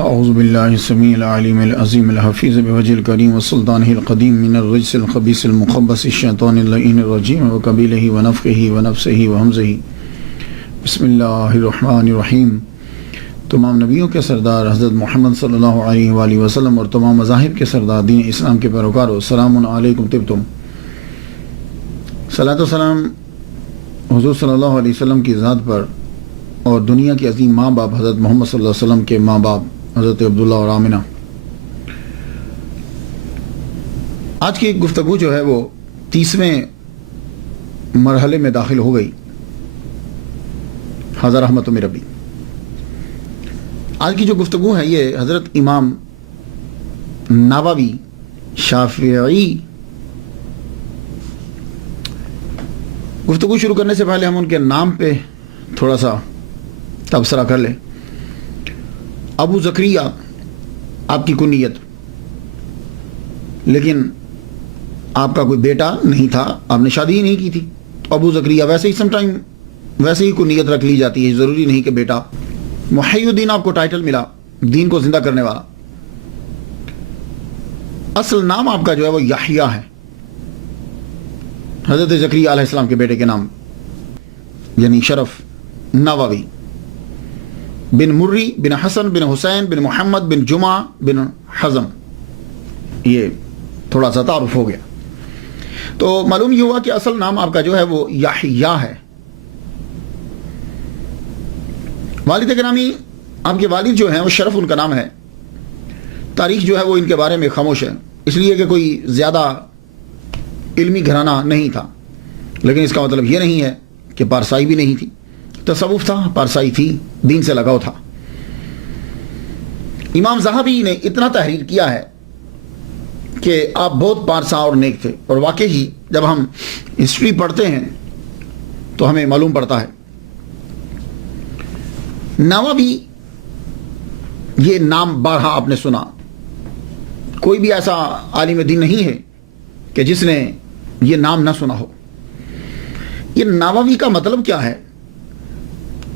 اعوذ باللہ السمیع العلیم العظیم الحفیظ بوجہ الکریم وسلطانہ القدیم من الرجس الخبیث المخبث الشیطان اللعین الرجیم وقبیلہ ونفخہ ونفسہ وہمزہ۔ بسم اللہ الرحمن الرحیم۔ تمام نبیوں کے سردار حضرت محمد صلی اللہ علیہ وآلہ وسلم اور تمام مذاہب کے سردار دین اسلام کے پیروکاروں، السلام علیکم طبتم۔ صلاۃ و سلام حضور صلی اللہ علیہ وسلم کی ذات پر اور دنیا کے عظیم ماں باپ حضرت محمد صلی اللہ علیہ وسلم کے ماں باپ حضرت عبداللہ اور آمنہ۔ آج کی گفتگو جو ہے وہ 30ویں مرحلے میں داخل ہو گئی، حضرت رحمت من ربی۔ آج کی جو گفتگو ہے یہ حضرت امام نووی شافعی۔ گفتگو شروع کرنے سے پہلے ہم ان کے نام پہ تھوڑا سا تبصرہ کر لیں۔ ابو زکریا آپ کی کنیت، لیکن آپ کا کوئی بیٹا نہیں تھا، آپ نے شادی ہی نہیں کی تھی، ابو زکریا ویسے ہی سم ٹائم ویسے ہی کنیت رکھ لی جاتی ہے، ضروری نہیں کہ بیٹا۔ محی الدین آپ کو ٹائٹل ملا، دین کو زندہ کرنے والا۔ اصل نام آپ کا جو ہے وہ یحییٰ ہے، حضرت زکریا علیہ السلام کے بیٹے کے نام، یعنی شرف نووی بن مری بن حسن بن حسین بن محمد بن جمعہ بن حزم۔ یہ تھوڑا سا تعارف ہو گیا، تو معلوم یہ ہوا کہ اصل نام آپ کا جو ہے وہ یحییٰ ہے۔ والد گرامی، آپ کے والد جو ہیں وہ شرف ان کا نام ہے۔ تاریخ جو ہے وہ ان کے بارے میں خاموش ہے، اس لیے کہ کوئی زیادہ علمی گھرانہ نہیں تھا، لیکن اس کا مطلب یہ نہیں ہے کہ پارسائی بھی نہیں تھی۔ تصوف تھا، پارسائی تھی، دین سے لگاؤ تھا۔ امام ذہبی نے اتنا تحریر کیا ہے کہ آپ بہت پارسا اور نیک تھے، اور واقعی جب ہم ہسٹری پڑھتے ہیں تو ہمیں معلوم پڑتا ہے۔ نووی یہ نام بارہا آپ نے سنا، کوئی بھی ایسا عالم دین نہیں ہے کہ جس نے یہ نام نہ سنا ہو۔ یہ نووی کا مطلب کیا ہے؟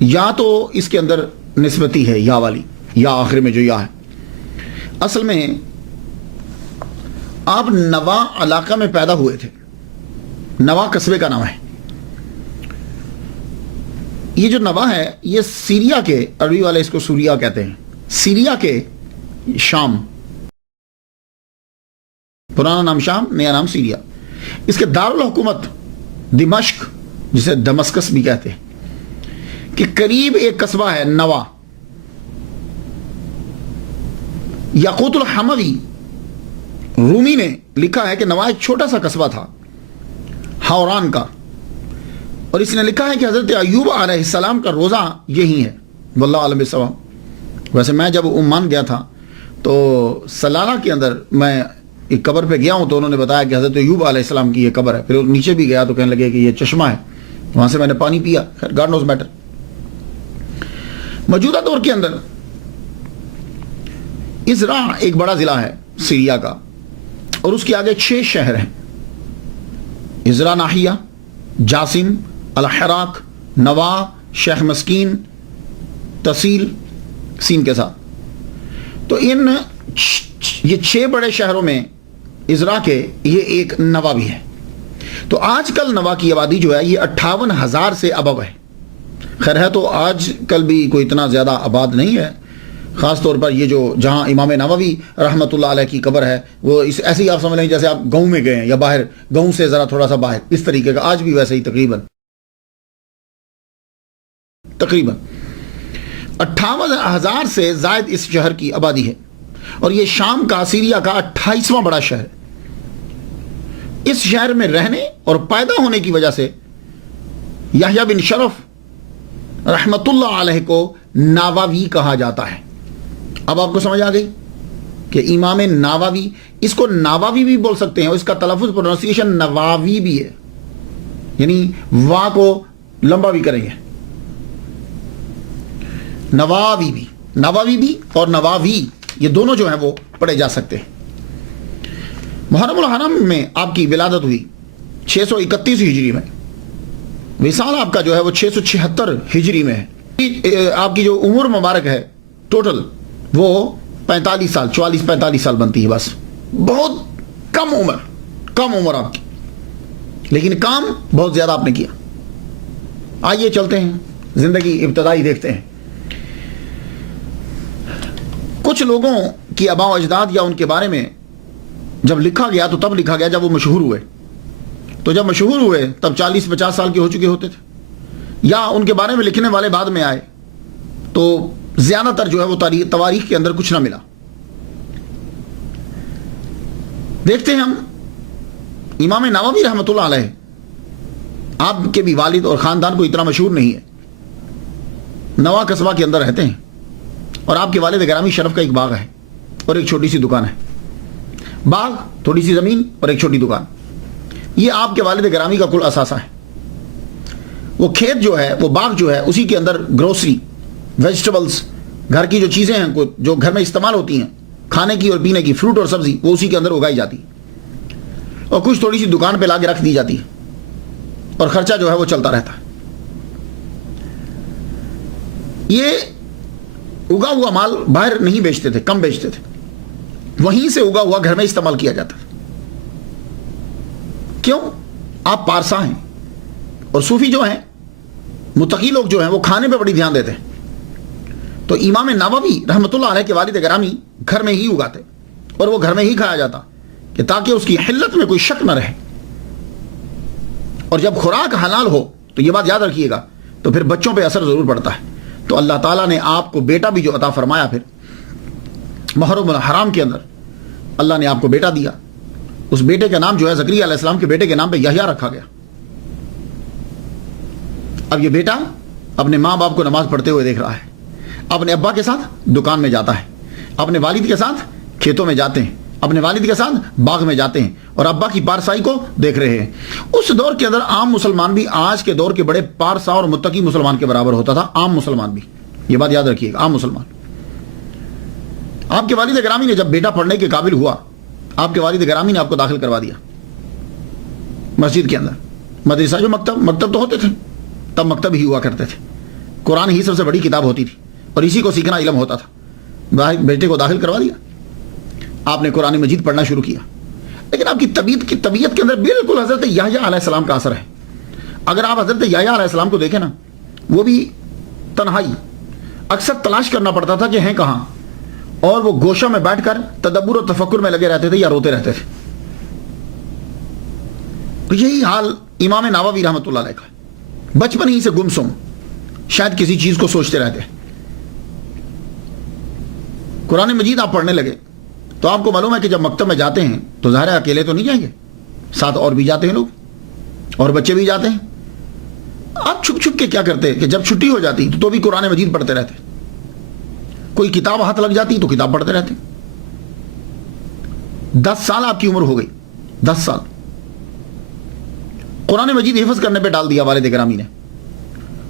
یا تو اس کے اندر نسبتی ہے، یا والی، یا آخر میں جو یا ہے۔ اصل میں آپ نوا علاقہ میں پیدا ہوئے تھے، نوا قصبے کا نام ہے۔ یہ جو نوا ہے یہ سیریا کے، عربی والے اس کو سوریا کہتے ہیں، سیریا کے شام، پرانا نام شام، نیا نام سیریا۔ اس کے دارالحکومت دمشق، جسے دمسکس بھی کہتے ہیں، کہ قریب ایک قصبہ ہے نوا۔ یاقوت الحموی رومی نے لکھا ہے کہ نوا ایک چھوٹا سا قصبہ تھا ہاوران کا، اور اس نے لکھا ہے کہ حضرت ایوب علیہ السلام کا روزہ یہی ہے، واللہ عالم بالصواب۔ ویسے میں جب عمان گیا تھا تو سلالہ کے اندر میں ایک قبر پہ گیا ہوں، تو انہوں نے بتایا کہ حضرت ایوب علیہ السلام کی یہ قبر ہے۔ پھر نیچے بھی گیا تو کہنے لگے کہ یہ چشمہ ہے، وہاں سے میں نے پانی پیا، خیر گاڈ نوز میٹر۔ موجودہ دور کے اندر ازرا ایک بڑا ضلع ہے سیریا کا، اور اس کے آگے 6 شہر ہیں: ازرا ناحیہ، جاسم، الحراق، نوا، شیخ مسکین، تحصیل سین کے ساتھ۔ تو یہ 6 بڑے شہروں میں ازرا کے یہ ایک نوا بھی ہے۔ تو آج کل نوا کی آبادی جو ہے یہ 58,000 سے ابو ہے۔ خیر ہے تو آج کل بھی کوئی اتنا زیادہ آباد نہیں ہے، خاص طور پر یہ جو جہاں امام نووی رحمۃ اللہ علیہ کی قبر ہے، وہ ایسے ہی آپ سمجھ لیں جیسے آپ گاؤں میں گئے ہیں، یا باہر گاؤں سے ذرا تھوڑا سا باہر، اس طریقے کا آج بھی ویسے ہی تقریباً 58,000 سے زائد اس شہر کی آبادی ہے، اور یہ شام کا، سیریا کا 28واں بڑا شہر ہے۔ اس شہر میں رہنے اور پیدا ہونے کی وجہ سے یحییٰ بن شرف رحمت اللہ علیہ کو نووی کہا جاتا ہے۔ اب آپ کو سمجھ آ گئی کہ امام نووی، اس کو نووی بھی بول سکتے ہیں، اور اس کا تلفظ پروننسیشن نواوی بھی ہے، یعنی وا کو لمبا بھی کریں گے، نواوی بھی اور نواوی، یہ دونوں جو ہیں وہ پڑھے جا سکتے ہیں۔ محرم الحرم میں آپ کی ولادت ہوئی 631 ہجری میں، وصال آپ کا جو ہے وہ 676 ہجری میں ہے۔ آپ کی جو عمر مبارک ہے ٹوٹل وہ 45 سال 44-45 سال بنتی ہے، بس بہت کم عمر آپ کی، لیکن کام بہت زیادہ آپ نے کیا۔ آئیے چلتے ہیں زندگی ابتدائی دیکھتے ہیں۔ کچھ لوگوں کی آباء و اجداد یا ان کے بارے میں جب لکھا گیا تو تب لکھا گیا جب وہ مشہور ہوئے، تو جب مشہور ہوئے تب 40-50 سال کے ہو چکے ہوتے تھے، یا ان کے بارے میں لکھنے والے بعد میں آئے تو زیادہ تر جو ہے وہ تواریخ کے اندر کچھ نہ ملا۔ دیکھتے ہیں ہم امام نووی رحمۃ اللہ علیہ، آپ کے بھی والد اور خاندان کو اتنا مشہور نہیں ہے، نوا قصبہ کے اندر رہتے ہیں، اور آپ کے والد گرامی شرف کا ایک باغ ہے اور ایک چھوٹی سی دکان ہے۔ باغ، تھوڑی سی زمین اور ایک چھوٹی دکان، یہ آپ کے والد گرامی کا کل اثاثہ ہے۔ وہ کھیت جو ہے، وہ باغ جو ہے، اسی کے اندر گروسری، ویجیٹیبلز، گھر کی جو چیزیں ہیں جو گھر میں استعمال ہوتی ہیں کھانے کی اور پینے کی، فروٹ اور سبزی، وہ اسی کے اندر اگائی جاتی ہے، اور کچھ تھوڑی سی دکان پہ لا کے رکھ دی جاتی ہے، اور خرچہ جو ہے وہ چلتا رہتا ہے۔ یہ اگا ہوا مال باہر نہیں بیچتے تھے، کم بیچتے تھے، وہیں سے اگا ہوا گھر میں استعمال کیا جاتا تھا۔ کیوں؟ آپ پارسا ہیں، اور صوفی جو ہیں، متقی لوگ جو ہیں، وہ کھانے پہ بڑی دھیان دیتے ہیں۔ تو امام نووی رحمۃ اللہ علیہ کے والد گرامی گھر میں ہی اگاتے، اور وہ گھر میں ہی کھایا جاتا، کہ تاکہ اس کی حلت میں کوئی شک نہ رہے، اور جب خوراک حلال ہو تو یہ بات یاد رکھیے گا تو پھر بچوں پہ اثر ضرور پڑتا ہے۔ تو اللہ تعالیٰ نے آپ کو بیٹا بھی جو عطا فرمایا، پھر محرم الحرام کے اندر اللہ نے آپ کو بیٹا دیا، اس بیٹے کا نام جو ہے زکریا علیہ السلام کے بیٹے کے نام پہ یحییٰ رکھا گیا۔ اب یہ بیٹا اپنے ماں باپ کو نماز پڑھتے ہوئے دیکھ رہا ہے، اپنے ابا کے ساتھ دکان میں جاتا ہے، اپنے والد کے ساتھ کھیتوں میں جاتے ہیں، اپنے والد کے ساتھ باغ میں جاتے ہیں، اور ابا کی پارسائی کو دیکھ رہے ہیں۔ اس دور کے اندر عام مسلمان بھی آج کے دور کے بڑے پارسا اور متقی مسلمان کے برابر ہوتا تھا، عام مسلمان بھی، یہ بات یاد رکھیے گا، عام مسلمان۔ آپ کے والد گرامی نے جب بیٹا پڑھنے کے قابل ہوا، آپ کے والد گرامی نے آپ کو داخل کروا دیا مسجد کے اندر۔ مدرسہ جو مکتب تو ہوتے تھے، تب مکتب ہی ہوا کرتے تھے، قرآن ہی سب سے بڑی کتاب ہوتی تھی، اور اسی کو سیکھنا علم ہوتا تھا۔ بیٹے کو داخل کروا دیا، آپ نے قرآن مجید پڑھنا شروع کیا، لیکن آپ کی طبیعت کے اندر بالکل حضرت یحییٰ علیہ السلام کا اثر ہے۔ اگر آپ حضرت یحییٰ علیہ السلام کو دیکھیں نا، وہ بھی تنہائی، اکثر تلاش کرنا پڑتا تھا کہ ہیں کہاں، اور وہ گوشہ میں بیٹھ کر تدبر و تفکر میں لگے رہتے تھے یا روتے رہتے تھے۔ تو یہی حال امام نووی رحمۃ اللہ علیہ کا، بچپن ہی سے گمسم، شاید کسی چیز کو سوچتے رہتے۔ قرآن مجید آپ پڑھنے لگے تو آپ کو معلوم ہے کہ جب مکتب میں جاتے ہیں تو ظاہر ہے اکیلے تو نہیں جائیں گے، ساتھ اور بھی جاتے ہیں لوگ، اور بچے بھی جاتے ہیں۔ آپ چھپ چھپ کے کیا کرتے کہ جب چھٹی ہو جاتی تو بھی قرآن مجید پڑھتے رہتے، کوئی کتاب ہاتھ لگ جاتی تو کتاب پڑھتے رہتے۔ 10 سال آپ کی عمر ہو گئی، 10 سال قرآن مجید حفظ کرنے پہ ڈال دیا والد گرامی نے،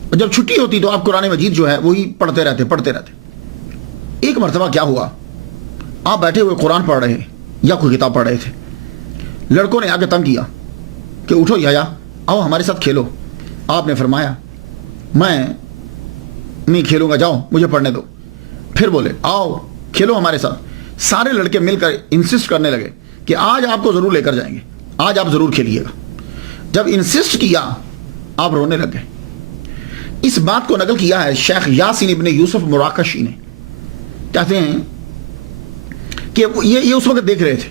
اور جب چھٹی ہوتی تو آپ قرآن مجید جو ہے وہی پڑھتے رہتے۔ ایک مرتبہ کیا ہوا، آپ بیٹھے ہوئے قرآن پڑھ رہے یا کوئی کتاب پڑھ رہے تھے، لڑکوں نے آگے تنگ کیا کہ اٹھو یحییٰ، آؤ ہمارے ساتھ کھیلو۔ آپ نے فرمایا میں نہیں کھیلوں گا، جاؤ مجھے پڑھنے دو۔ پھر بولے آؤ کھیلو ہمارے ساتھ۔ سارے لڑکے مل کر انسسٹ کرنے لگے کہ آج آپ کو ضرور لے کر جائیں گے، آج آپ ضرور کھیلیے گا۔ جب انسسٹ کیا آپ رونے لگ گئے۔ اس بات کو نقل کیا ہے شیخ یاسین ابن یوسف مراکشی نے، کہتے ہیں کہ یہ اس وقت دیکھ رہے تھے،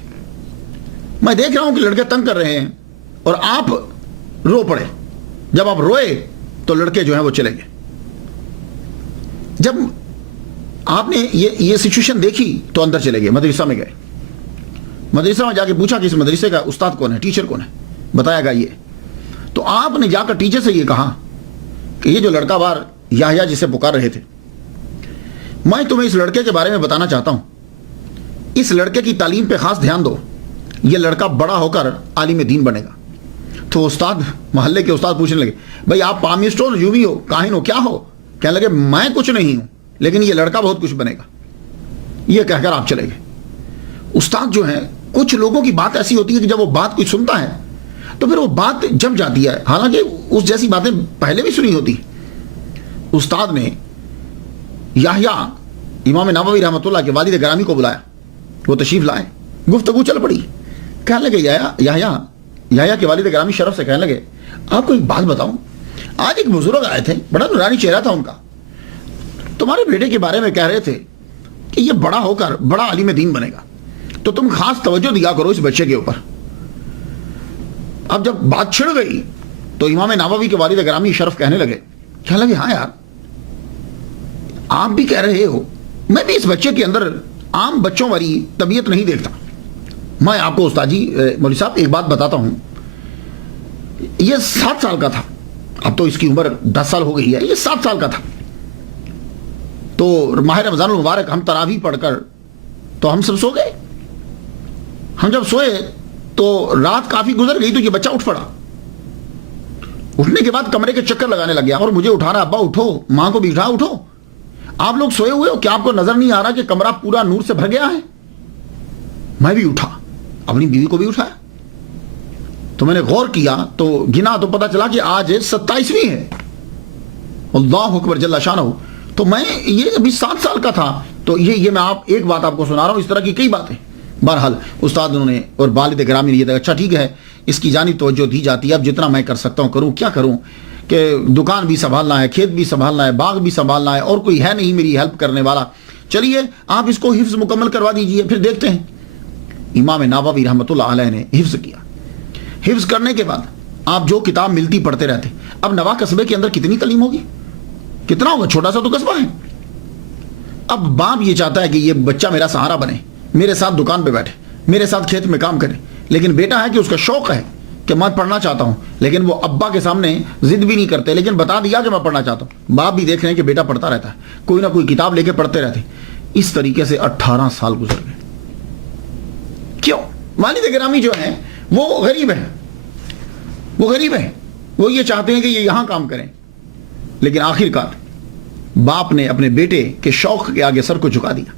میں دیکھ رہا ہوں کہ لڑکے تنگ کر رہے ہیں اور آپ رو پڑے۔ جب آپ روئے تو لڑکے جو ہیں وہ چلے گئے۔ جب آپ نے یہ سچویشن دیکھی تو اندر چلے گئے، مدرسہ میں گئے، مدرسہ میں جا کے پوچھا کہ اس مدرسے کا استاد کون ہے، ٹیچر کون ہے، بتایا گا یہ۔ تو آپ نے جا کر ٹیچر سے یہ کہا کہ یہ جو لڑکا بار یحییٰ جسے پکار رہے تھے، میں تمہیں اس لڑکے کے بارے میں بتانا چاہتا ہوں، اس لڑکے کی تعلیم پہ خاص دھیان دو، یہ لڑکا بڑا ہو کر عالم دین بنے گا۔ تو استاد، محلے کے استاد پوچھنے لگے بھائی آپ پامسٹ ہو، یومی ہو، کاہن ہو، کیا ہو؟ کہنے لگے میں کچھ نہیں ہوں، لیکن یہ لڑکا بہت کچھ بنے گا۔ یہ کہہ کر آپ چلے گئے۔ استاد جو ہیں، کچھ لوگوں کی بات ایسی ہوتی ہے کہ جب وہ بات کوئی سنتا ہے تو پھر وہ بات جم جاتی ہے، حالانکہ اس جیسی باتیں پہلے بھی سنی ہوتی۔ استاد نے یحییٰ امام نووی رحمۃ اللہ کے والد گرامی کو بلایا، وہ تشریف لائے، گفتگو چل پڑی. کہنے لگے یحییٰ کے والد گرامی شرف سے کہنے لگے آپ کو ایک بات بتاؤں، آج ایک بزرگ آئے تھے، بڑا نورانی چہرہ تھا ان کا، تمہارے بیٹے کے بارے میں کہہ رہے تھے کہ یہ بڑا ہو کر بڑا عالم دین بنے گا، تو تم خاص توجہ دیا کرو اس بچے کے اوپر. اب جب بات چھڑ گئی تو امام نووی کے والد گرامی شرف کہنے لگے ہاں یار آپ بھی کہہ رہے ہو، میں بھی اس بچے کے اندر عام بچوں والی طبیعت نہیں دیکھتا. میں آپ کو استاد جی مولوی صاحب ایک بات بتاتا ہوں، یہ 7 سال کا تھا، اب تو اس کی عمر 10 سال ہو گئی ہے، یہ 7 سال کا تھا. تو ماہ رمضان المبارک ہم تراویح پڑھ کر تو ہم سب سو گئے. ہم جب سوئے تو رات کافی گزر گئی تو یہ بچہ اٹھ پڑا. اٹھنے کے بعد کمرے کے چکر لگانے لگ گیا اور مجھے اٹھا رہا، ابا اٹھو، ماں کو بھی اٹھو، آپ لوگ سوئے ہوئے ہو، کیا آپ کو نظر نہیں آ رہا کہ کمرہ پورا نور سے بھر گیا ہے؟ میں بھی اٹھا، اپنی بیوی کو بھی اٹھایا، تو میں نے غور کیا تو گنا تو پتا چلا کہ آج 27ویں ہے. اللہ اکبر جل شانہ. تو میں یہ ابھی 7 سال کا تھا. تو یہ میں ایک بات آپ کو سنا رہا ہوں، اس طرح کی کئی باتیں. بہرحال استاد انہوں نے اور والد گرامی نے یہ کہا اچھا ٹھیک ہے، اس کی جانب توجہ دی جاتی ہے، اب جتنا میں کر سکتا ہوں کروں. کیا کروں کہ دکان بھی سنبھالنا ہے، کھیت بھی سنبھالنا ہے، باغ بھی سنبھالنا ہے، اور کوئی ہے نہیں میری ہیلپ کرنے والا. چلیے آپ اس کو حفظ مکمل کروا دیجئے، پھر دیکھتے ہیں. امام نووی رحمۃ اللہ علیہ نے حفظ کیا. حفظ کرنے کے بعد آپ جو کتاب ملتی پڑھتے رہتے. اب نواں قصبے کے اندر کتنی تعلیم ہوگی، کتنا ہوگا، چھوٹا سا تو قصبہ ہے. اب باپ یہ چاہتا ہے کہ یہ بچہ میرا سہارا بنے، میرے ساتھ دکان پہ بیٹھے، میرے ساتھ کھیت میں کام کرے. لیکن بیٹا ہے کہ اس کا شوق ہے کہ میں پڑھنا چاہتا ہوں، لیکن وہ ابا کے سامنے ضد بھی نہیں کرتے، لیکن بتا دیا کہ میں پڑھنا چاہتا ہوں. باپ بھی دیکھ رہے ہیں کہ بیٹا پڑھتا رہتا ہے، کوئی نہ کوئی کتاب لے کے پڑھتے رہتے. اس طریقے سے 18 سال گزر گئے. کیوں؟ والد گرامی جو ہیں وہ غریب ہیں، وہ یہ چاہتے ہیں کہ یہ یہاں کام کریں. لیکن آخر کار باپ نے اپنے بیٹے کے شوق کے آگے سر کو جھکا دیا.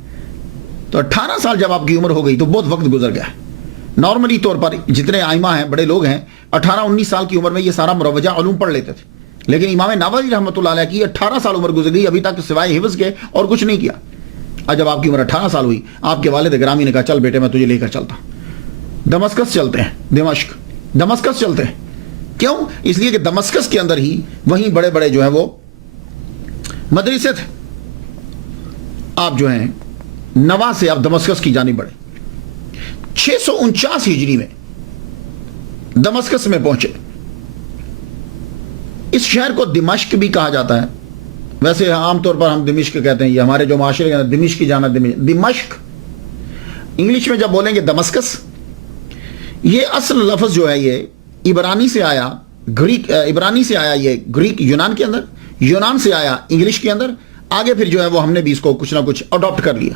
تو 18 سال جب آپ کی عمر ہو گئی تو بہت وقت گزر گیا ہے. نارملی طور پر جتنے آئمہ ہیں، بڑے لوگ ہیں، 18-19 سال کی عمر میں یہ سارا مروجہ علوم پڑھ لیتے تھے. لیکن امام نووی رحمۃ اللہ علیہ کی 18 سال عمر گزر گئی، ابھی تک سوائے حفظ کے اور کچھ نہیں کیا. اب جب آپ کی عمر 18 سال ہوئی، آپ کے والد گرامی نے کہا چل بیٹے میں تجھے لے کر چلتا ہوں، دمشق چلتے ہیں. دمشق چلتے ہیں. کیوں؟ اس لیے کہ دمشق کے اندر ہی وہیں بڑے بڑے جو ہیں وہ مدرسے تھے. آپ جو ہیں نوا سے آپ دمشق کی جانب بڑھے. 649 ہجری میں دمشق میں پہنچے. اس شہر کو دمشق بھی کہا جاتا ہے. ویسے عام طور پر ہم دمشق کہتے ہیں، یہ ہمارے جو معاشرے کے اندر دمشق کی جانا، دمشق. انگلش میں جب بولیں گے دمسکس. یہ اصل لفظ جو ہے یہ عبرانی سے آیا، عبرانی سے آیا، یہ گریک یونان کے اندر، یونان سے آیا انگلش کے اندر. آگے پھر جو ہے وہ ہم نے بھی اس کو کچھ نہ کچھ اڈاپٹ کر لیا.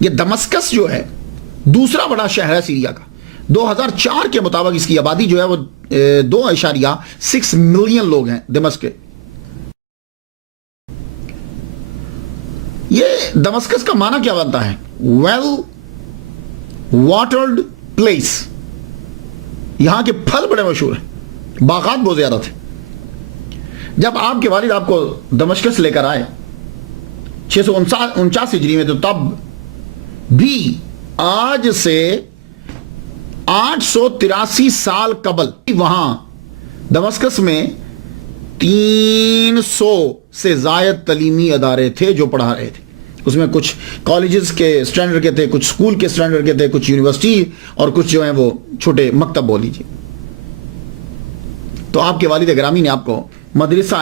یہ دمسکس جو ہے دوسرا بڑا شہر ہے سیریا کا. 2004 کے مطابق اس کی آبادی جو ہے وہ 2.6 ملین لوگ ہیں دمشق کے. یہ دمسکس کا معنی کیا بنتا ہے؟ Well watered place. یہاں کے پھل بڑے مشہور ہیں، باغات بہت زیادہ تھے. جب آپ کے والد آپ کو دمشق سے لے کر آئے 649 ہجری میں، تو تب بھی آج سے 883 سال قبل وہاں دمشق میں 300 سے زائد تعلیمی ادارے تھے جو پڑھا رہے تھے. اس میں کچھ کالجز کے سٹینڈرڈ کے تھے، کچھ سکول کے سٹینڈرڈ کے تھے، کچھ یونیورسٹی، اور کچھ جو ہیں وہ چھوٹے مکتب بول لیجیے. تو آپ کے والد گرامی نے آپ کو مدرسہ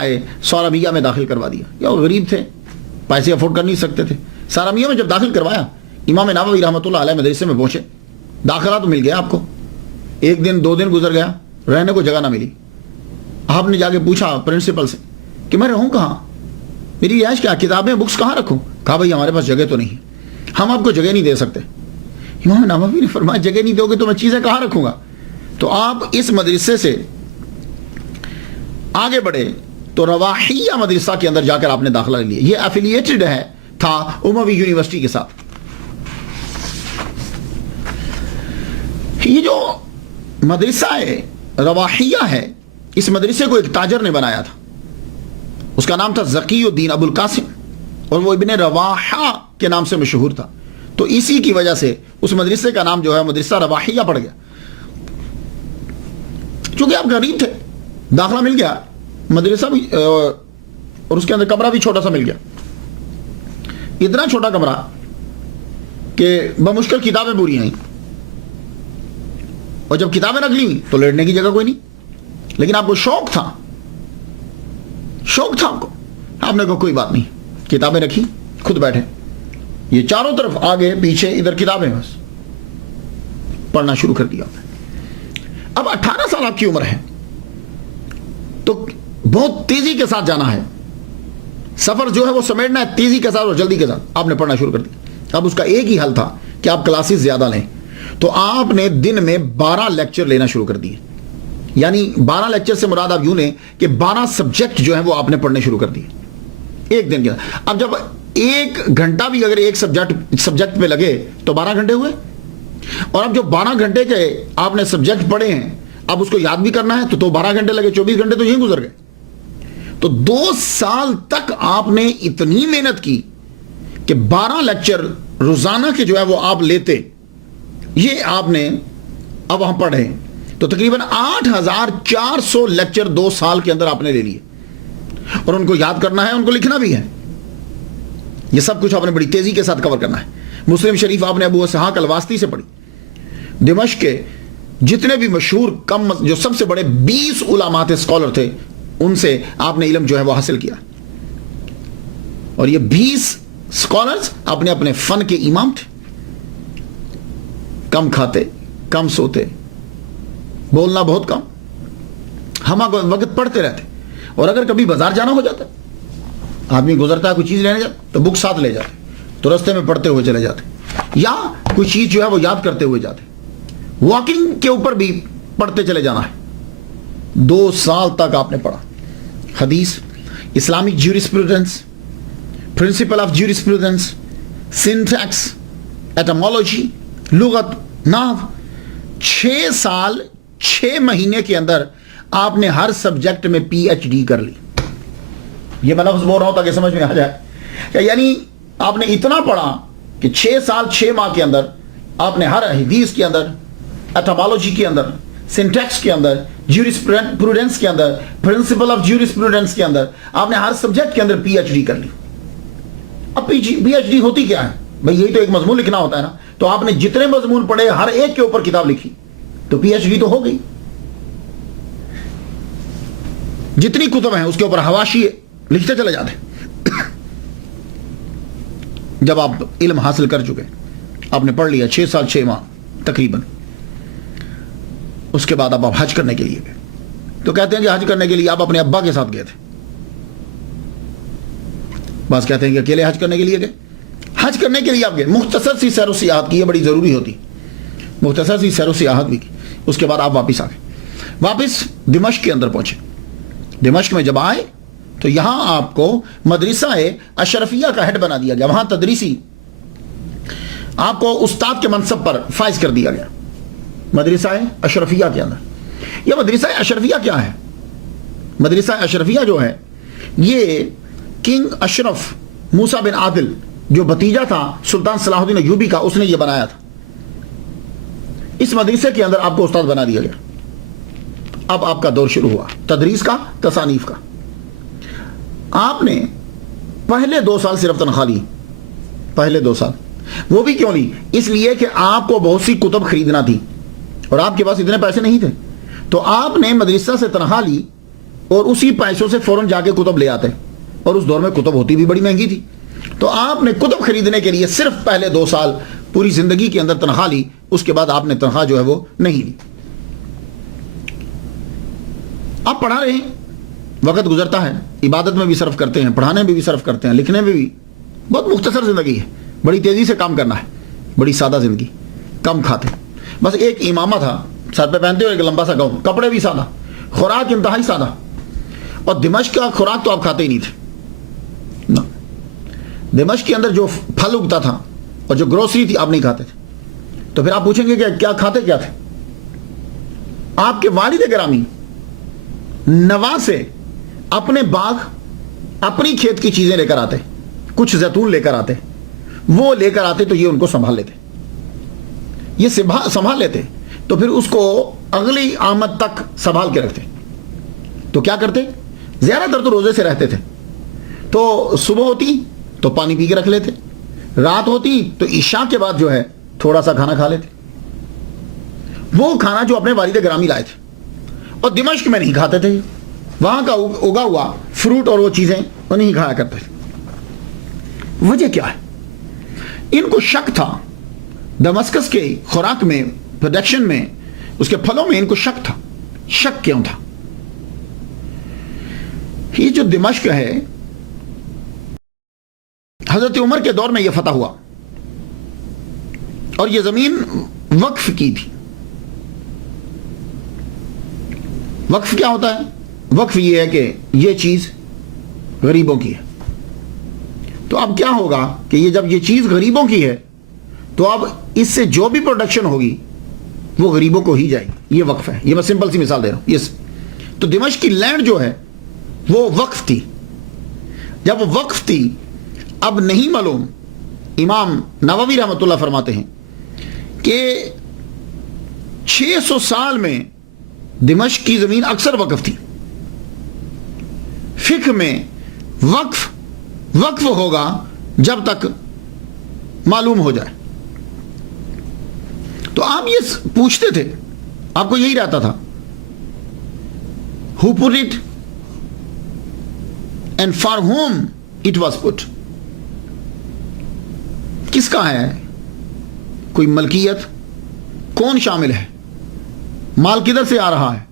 سارمیہ میں داخل کروا دیا. یا وہ غریب تھے، پیسے افورڈ کر نہیں سکتے تھے. سارمیہ میں جب داخل کروایا، امام نووی رحمۃ اللہ علیہ مدرسے میں پہنچے. داخلہ تو مل گیا آپ کو، 1 دن 2 دن گزر گیا، رہنے کو جگہ نہ ملی. آپ نے جا کے پوچھا پرنسپل سے کہ میں رہوں کہاں، میری رہائش کیا، کتابیں بکس کہاں رکھوں؟ کہا بھائی ہمارے پاس جگہ تو نہیں ہے، ہم آپ کو جگہ نہیں دے سکتے. امام نووی نے فرمایا جگہ نہیں دو گے تو میں چیزیں کہاں رکھوں گا؟ تو آپ اس مدرسے سے آگے بڑھے تو رواحیہ مدرسہ کے اندر جا کر آپ نے داخلہ لے لیا. یہ ایفیلیٹڈ تھا اموی یونیورسٹی کے ساتھ. یہ جو مدرسہ رواحیہ ہے، اس مدرسے کو ایک تاجر نے بنایا تھا. اس کا نام تھا ذکی الدین ابو القاسم، اور وہ ابن رواحہ کے نام سے مشہور تھا. تو اسی کی وجہ سے اس مدرسے کا نام جو ہے مدرسہ رواحیہ پڑ گیا. چونکہ آپ غریب تھے, داخلہ مل گیا, مدرسہ بھی اور اس کے اندر کمرہ بھی چھوٹا سا مل گیا. اتنا چھوٹا کمرہ کہ بمشکل کتابیں پوری آئیں, اور جب کتابیں رکھ لی تو لیٹنے کی جگہ کوئی نہیں. لیکن آپ کو شوق تھا آپ نے کہا کوئی بات نہیں, کتابیں رکھی, خود بیٹھے, یہ چاروں طرف آگے پیچھے ادھر کتابیں, بس پڑھنا شروع کر دیا. اب 18 سال آپ کی عمر ہے تو بہت تیزی کے ساتھ جانا ہے, سفر جو ہے وہ سمیٹنا ہے تیزی کے ساتھ اور جلدی کے ساتھ. آپ نے پڑھنا شروع کر دیا. اب اس کا ایک ہی حل تھا کہ آپ کلاسز زیادہ لیں. تو آپ نے دن میں 12 لیکچر لینا شروع کر دیے. یعنی 12 لیکچر سے مراد آپ یوں لیں کہ 12 سبجیکٹ جو ہیں وہ آپ نے پڑھنے شروع کر دیے ایک دن کے اندر. اب جب 1 گھنٹہ بھی اگر ایک سبجیکٹ پہ لگے تو 12 گھنٹے ہوئے. اور اب جو 12 گھنٹے کے آپ نے سبجیکٹ پڑھے ہیں, اب اس کو یاد بھی کرنا ہے تو 12 گھنٹے لگے, 24 گھنٹے تو یہیں گزر گئے. تو 2 سال تک آپ نے اتنی محنت کی کہ 12 لیکچر روزانہ کے جو ہے وہ آپ لیتے, یہ آپ نے اب وہاں پڑھے. تو تقریباً 8400 لیکچر 2 سال کے اندر آپ نے لے لیے, اور ان کو یاد کرنا ہے, ان کو لکھنا بھی ہے. یہ سب کچھ آپ نے بڑی تیزی کے ساتھ کور کرنا ہے. مسلم شریف آپ نے ابو اسحاق الواسطی سے پڑھی. دمشق کے جتنے بھی مشہور جو سب سے بڑے 20 علماء تھے, اسکالر تھے, ان سے آپ نے علم جو ہے وہ حاصل کیا. اور یہ 20 اسکالرز اپنے اپنے فن کے امام تھے. کم کھاتے, کم سوتے, بولنا بہت کم, ہم وقت پڑھتے رہتے. اور اگر کبھی بازار جانا ہو جاتا, آدمی گزرتا ہے کوئی چیز لینے جاتا تو بک ساتھ لے جاتے, تو رستے میں پڑھتے ہوئے چلے جاتے, یا کوئی چیز جو ہے وہ یاد کرتے ہوئے جاتے. واکنگ کے اوپر بھی پڑھتے چلے جانا ہے. 2 سال تک آپ نے پڑھا. حدیث, Islamic jurisprudence, principle of jurisprudence, syntax, ایٹمالوجی, لغت, نحو. 6 سال 6 مہینے کے اندر آپ نے ہر سبجیکٹ میں پی ایچ ڈی کر لی. یہ میں لفظ بول رہا ہوں تاکہ سمجھ میں آ جائے کہ یعنی آپ نے اتنا پڑھا کہ 6 سال 6 ماہ کے اندر آپ نے ہر حدیث کے اندر, ایٹمالوجی کے اندر, سنٹیکس کے اندر, جیورسپروڈنس کے اندر, پرنسپل آف جیورسپروڈنس کے اندر آپ نے ہر سبجیکٹ کے اندر پی ایچ ڈی کر لی. اب پی ایچ ڈی ہوتی کیا ہے بھئی, یہی تو ایک مضمون لکھنا ہوتا ہے نا. تو آپ نے جتنے مضمون پڑھے ہر ایک کے اوپر کتاب لکھی تو پی ایچ ڈی تو ہو گئی. جتنی کتب ہیں اس کے اوپر حواشی لکھتے چلے جاتے. جب آپ علم حاصل کر چکے, آپ نے پڑھ لیا 6 سال 6 ماہ تقریباً, اس کے بعد آپ حج کرنے کے لیے گئے. تو کہتے ہیں کہ حج کرنے کے لیے آپ اپنے ابا کے ساتھ گئے تھے, بعض کہتے ہیں کہ اکیلے حج کرنے کے لیے گئے. حج کرنے کے لیے آپ گئے, مختصر سی سیر و سیاحت کی, یہ بڑی ضروری ہوتی, مختصر سی سیر و سیاحت بھی کی. اس کے بعد آپ واپس آ گئے, واپس دمشق کے اندر پہنچے. دمشق میں جب آئے تو یہاں آپ کو مدرسہ اشرفیہ کا ہیڈ بنا دیا گیا. وہاں تدریسی آپ کو استاد کے منصب پر فائز کر دیا گیا مدرسہ اشرفیہ کے اندر. یہ مدرسہ اشرفیہ کیا ہے؟ مدرسہ اشرفیہ جو ہے یہ کنگ اشرف موسیٰ بن عادل جو بھتیجا تھا سلطان صلاح الدین ایوبی کا, اس نے یہ بنایا تھا. اس مدرسے کے اندر آپ کو استاد بنا دیا گیا. اب آپ کا دور شروع ہوا تدریس کا, تصانیف کا. آپ نے پہلے 2 سال صرف تنخواہ لی, پہلے 2 سال. وہ بھی کیوں لی؟ اس لیے کہ آپ کو بہت سی کتب خریدنا تھی اور آپ کے پاس اتنے پیسے نہیں تھے. تو آپ نے مدرسہ سے تنخواہ لی اور اسی پیسوں سے فوراً جا کے کتب لے آتے, اور اس دور میں کتب ہوتی بھی بڑی مہنگی تھی. تو آپ نے کتب خریدنے کے لیے صرف پہلے 2 سال پوری زندگی کے اندر تنخواہ لی, اس کے بعد آپ نے تنخواہ جو ہے وہ نہیں لی. آپ پڑھا رہے ہیں, وقت گزرتا ہے, عبادت میں بھی صرف کرتے ہیں, پڑھانے میں بھی صرف کرتے ہیں, لکھنے میں بھی. بہت مختصر زندگی ہے, بڑی تیزی سے کام کرنا ہے, بڑی سادہ زندگی, کم کھاتے, بس ایک امامہ تھا سر پہ پہنتے ہوئے, ایک لمبا سا گاؤن, کپڑے بھی سادہ, خوراک انتہائی سادہ. اور دمشق کا خوراک تو آپ کھاتے ہی نہیں تھے. دمشق کے اندر جو پھل اگتا تھا اور جو گروسری تھی آپ نہیں کھاتے تھے. تو پھر آپ پوچھیں گے کہ کیا کھاتے کیا تھے؟ آپ کے والد گرامی نوا سے اپنے باغ, اپنی کھیت کی چیزیں لے کر آتے, کچھ زیتون لے کر آتے، وہ لے کر آتے تو یہ ان کو سنبھال لیتے، یہ سنبھال لیتے، تو پھر اس کو اگلی آمد تک سنبھال کے رکھتے۔ تو کیا کرتے؟ زیادہ تر تو روزے سے رہتے تھے، تو صبح ہوتی تو پانی پی کے رکھ لیتے، رات ہوتی تو عشاء کے بعد جو ہے تھوڑا سا کھانا کھا لیتے، وہ کھانا جو اپنے والد گرامی لائے تھے، اور دمشق میں نہیں کھاتے تھے، وہاں کا اگا ہوا فروٹ اور وہ چیزیں وہ نہیں کھایا کرتے تھے۔ وجہ کیا ہے؟ ان کو شک تھا دمسکس کے خوراک میں، پروڈکشن میں، اس کے پھلوں میں ان کو شک تھا۔ شک کیوں تھا؟ یہ جو دمشق ہے حضرت عمر کے دور میں یہ فتح ہوا، اور یہ زمین وقف کی تھی۔ وقف کیا ہوتا ہے؟ وقف یہ ہے کہ یہ چیز غریبوں کی ہے، تو اب کیا ہوگا کہ یہ جب یہ چیز غریبوں کی ہے تو اب اس سے جو بھی پروڈکشن ہوگی وہ غریبوں کو ہی جائے گی۔ یہ وقف ہے، یہ میں سمپل سی مثال دے رہا ہوں۔ یس، تو دمشق کی لینڈ جو ہے وہ وقف تھی۔ جب وہ وقف تھی، اب نہیں معلوم، امام نووی رحمۃ اللہ فرماتے ہیں کہ 600 سال میں دمشق کی زمین اکثر وقف تھی۔ فقہ میں وقف ہوگا جب تک معلوم ہو جائے۔ تو آپ یہ پوچھتے تھے، آپ کو یہی رہتا تھا who put it and for whom it was put، کس کا ہے؟ کوئی ملکیت کون شامل ہے؟ مال کدھر سے آ رہا ہے؟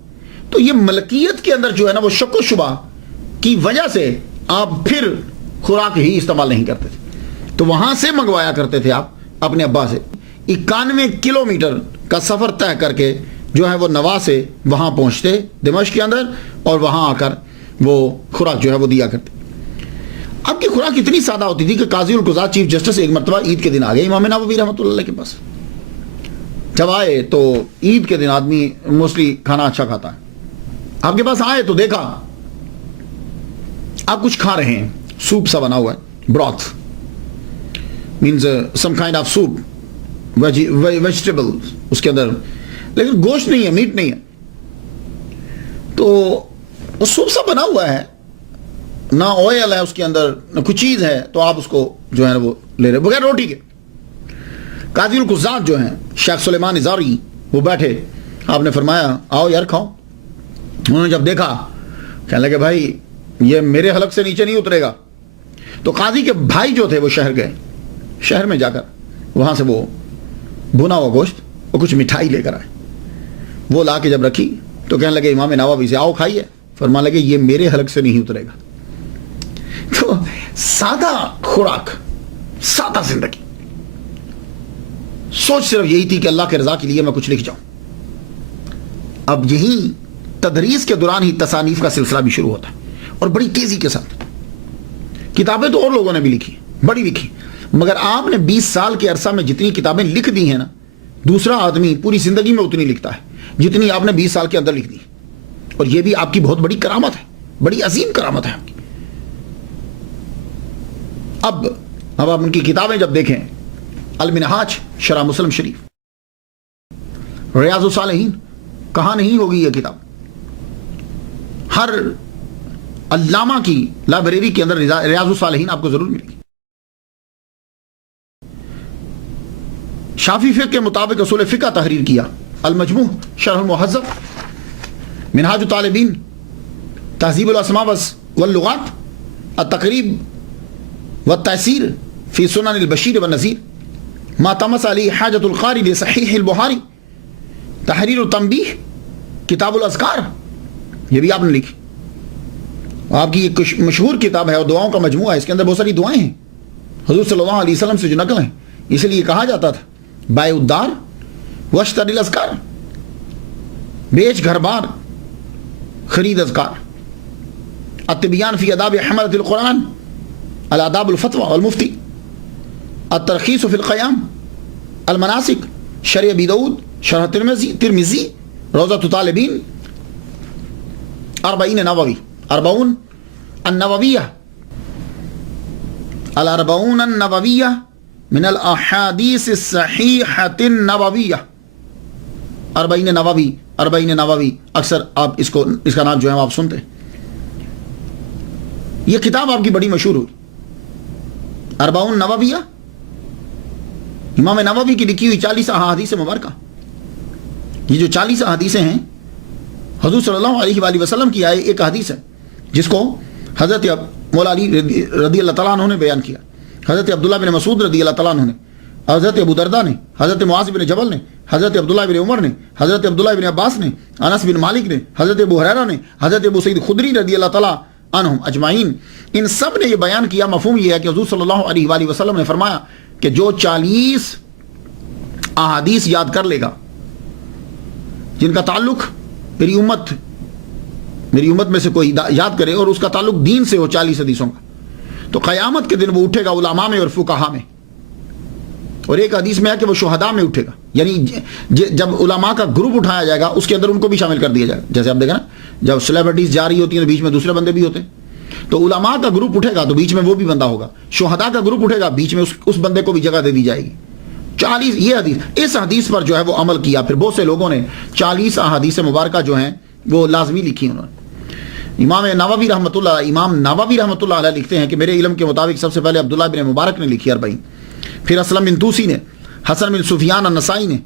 تو یہ ملکیت کے اندر جو ہے نا وہ شک و شبہ کی وجہ سے آپ پھر خوراک ہی استعمال نہیں کرتے تھے، تو وہاں سے منگوایا کرتے تھے آپ اپنے ابا سے۔ 91 کلومیٹر کا سفر طے کر کے جو ہے وہ نوا سے وہاں پہنچتے دمشق کے اندر، اور وہاں آ کر وہ خوراک جو ہے وہ دیا کرتے۔ اب کی خوراک اتنی سادہ ہوتی تھی کہ قاضی القضات چیف جسٹس ایک مرتبہ عید کے دن آ گئے امام نووی رحمۃ اللہ کے پاس۔ جب آئے تو عید کے دن آدمی موسٹلی کھانا اچھا کھاتا ہے، آپ کے پاس آئے تو دیکھا آپ کچھ کھا رہے ہیں، سوپ سا بنا ہوا ہے، broth means some kind of soup, vegetable اس کے اندر، لیکن گوشت نہیں ہے، میٹ نہیں ہے۔ تو وہ سوپ سا بنا ہوا ہے، نہ آئل ہے اس کے اندر، نہ کچھ چیز ہے، تو آپ اس کو جو ہے وہ لے رہے بغیر روٹی کے۔ قاضی القضات جو ہیں شیخ سلیمان ازاری وہ بیٹھے، آپ نے فرمایا آؤ یار کھاؤ۔ انہوں نے جب دیکھا کہنے لگے بھائی یہ میرے حلق سے نیچے نہیں اترے گا۔ تو قاضی کے بھائی جو تھے وہ شہر گئے، شہر میں جا کر وہاں سے وہ بھنا ہوا گوشت اور کچھ مٹھائی لے کر آئے، وہ لا کے جب رکھی تو کہنے لگے امام نووی سے آؤ کھائیے، فرمانے لگے یہ میرے حلق سے نہیں اترے گا۔ تو سادہ خوراک، سادہ زندگی، سوچ صرف یہی تھی کہ اللہ کے رضا کے لیے میں کچھ لکھ جاؤں۔ اب یہی تدریس کے دوران ہی تصانیف کا سلسلہ بھی شروع ہوتا ہے، اور بڑی تیزی کے ساتھ۔ کتابیں تو اور لوگوں نے بھی لکھی، بڑی لکھی، مگر آپ نے 20 سال کے عرصہ میں جتنی کتابیں لکھ دی ہیں نا، دوسرا آدمی پوری زندگی میں اتنی لکھتا ہے جتنی آپ نے 20 سال کے اندر لکھ دی۔ اور یہ بھی آپ کی بہت بڑی کرامت ہے، بڑی عظیم کرامت ہے آپ کی۔ اب آپ ان کی کتابیں جب دیکھیں، المنہاج شرح مسلم شریف، ریاض الصالحین، کہاں نہیں ہوگی یہ کتاب؟ ہر علامہ کی لائبریری کے اندر ریاض الصالحین آپ کو ضرور ملے گی۔ شافعی فقہ کے مطابق اصول فقہ تحریر کیا، المجموع شرح المہذب، منہاج الطالبین، تہذیب الاسماء واللغات، التقریب والتأثیر فی سنن البشیر والنذیر، ما تمس علی حاجت القاری لصحیح البخاری، تحریر التنبیہ، کتاب الاذکار، یہ بھی آپ نے لکھی۔ آپ کی ایک مشہور کتاب ہے اور دعاؤں کا مجموعہ ہے، اس کے اندر بہت ساری دعائیں ہیں حضور صلی اللہ علیہ وسلم سے جو نقل ہیں، اس لیے کہا جاتا تھا بائع الدار واشتری الاذکار، بیچ گھر بار خرید اذکار، التبیان فی آداب حملۃ القرآن، الآداب الفتوى والمفتی، الترخیص فی القیام، المناسک، شرح ابی داؤد، شرح ترمذی، روضۃ الطالبین، 40 نووی، 40 النوویہ، الاربعون النوویہ من الاحادیث الصحیحۃ النوویہ. اربعین نووی اکثر آپ اس کا نام جو ہے آپ سنتے ہیں. یہ کتاب آپ کی بڑی مشہور ہوئی اربعون نوویہ، امام نووی کی لکھی ہوئی 40 احادیث مبارکہ. یہ جو 40 احادیثیں ہیں حضور صلی اللہ علیہ وآلہ وسلم کی آئے ایک حدیث ہے جس کو حضرت مولا علی رضی اللہ تعالیٰ عنہ نے بیان کیا، حضرت عبداللہ بن مسعود رضی اللہ تعالیٰ عنہ نے، حضرت ابو دردہ نے، حضرت معاذ بن جبل نے، حضرت عبداللہ بن عمر نے، حضرت عبداللہ بن عباس نے، انس بن مالک نے، حضرت ابو ہریرہ نے، حضرت ابو سعید خدری رضی اللہ تعالیٰ عنہم اجمعین. ان سب نے یہ بیان کیا. مفہوم یہ ہے کہ حضور صلی اللہ علیہ وآلہ وسلم نے فرمایا کہ جو 40 احادیث یاد کر لے گا جن کا تعلق میری امت میں سے کوئی یاد کرے اور اس کا تعلق دین سے ہو 40 حدیثوں کا، تو قیامت کے دن وہ اٹھے گا علماء میں اور فقہاء میں. اور ایک حدیث میں ہے کہ وہ شہداء میں اٹھے گا، یعنی جب علماء کا گروپ اٹھایا جائے گا اس کے اندر ان کو بھی شامل کر دیا جائے گا. جیسے آپ دیکھیں نا جب سیلیبریٹیز جا رہی ہوتی ہیں تو بیچ میں دوسرے بندے بھی ہوتے ہیں، تو علماء کا گروپ اٹھے گا تو بیچ میں وہ بھی بندہ ہوگا، شہداء کا گروپ اٹھے گا بیچ میں اس بندے کو بھی جگہ دے دی جائے گی. 40 یہ حدیث، اس حدیث پر جو ہے وہ عمل کیا. پھر بہت سے لوگوں نے 40 احادیث مبارکہ جو ہیں وہ لازمی لکھی انہوں نے. امام نووی رحمۃ اللہ علیہ لکھتے ہیں کہ میرے علم کے مطابق سب سے پہلے عبداللہ بن مبارک نے لکھی 40، پھر اسلم بن توسی نے، حسن بن سفیان النسائی نے،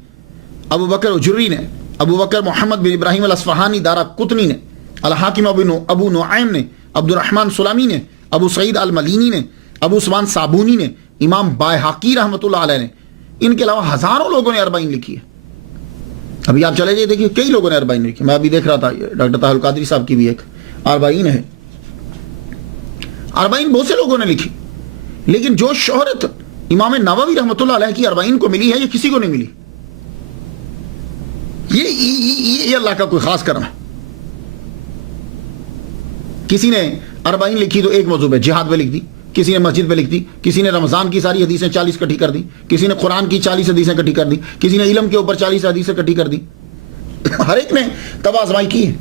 ابو بکر اجری نے، ابو بکر محمد بن ابراہیم الاصفہانی دارا قطنی نے، الحاکم ابو نعیم نے، عبد الرحمن سلامی نے، ابو سعید الملینی نے، ابو عثمان صابونی نے، امام بائحقی رحمۃ اللہ علیہ نے. ان کے علاوہ ہزاروں لوگوں نے 40 لکھی ہے. ابھی آپ چلے جائیے دیکھیے کئی لوگوں نے 40 لکھی. میں ابھی دیکھ رہا تھا ڈاکٹر طاہر القادری صاحب کی بھی ایک 40 ہے. 40 بہت سے لوگوں نے لکھی، لیکن جو شہرت امام نووی رحمۃ اللہ علیہ کی 40 کو ملی ہے یہ کسی کو نہیں ملی. یہ اللہ کا کوئی خاص کرم ہے. کسی نے 40 لکھی تو ایک موضوع پہ جہاد پہ لکھ دی، کسی نے مسجد پہ لکھ دی، کسی نے رمضان کی ساری حدیثیں 40 اکٹھی کر دی، کسی نے قرآن کی 40 حدیثیں اکٹھی کر دی، کسی نے علم کے اوپر 40 حدیثیں اکٹھی کر دی. ہر ایک نے تباہ آزمائی کی ہے.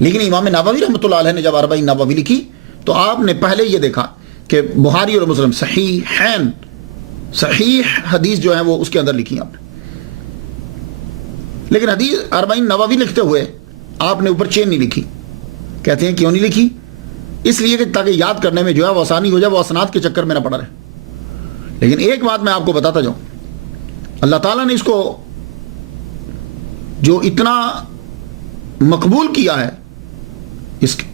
لیکن امام نووی رحمۃ اللہ علیہ نے جب 40 نووی لکھی تو آپ نے پہلے یہ دیکھا کہ بخاری اور مسلم صحیح حدیث جو ہے وہ اس کے اندر لکھی آپ نے. لیکن حدیث 40 نووی لکھتے ہوئے آپ نے اوپر چین نہیں لکھی. کہتے ہیں کیوں نہیں لکھی؟ اس لیے کہ تاکہ یاد کرنے میں جو ہے وہ آسانی ہو جائے، وہ اسناد کے چکر میں نہ پڑا رہے. لیکن ایک بات میں آپ کو بتاتا جاؤں، اللہ تعالیٰ نے اس کو جو اتنا مقبول کیا ہے،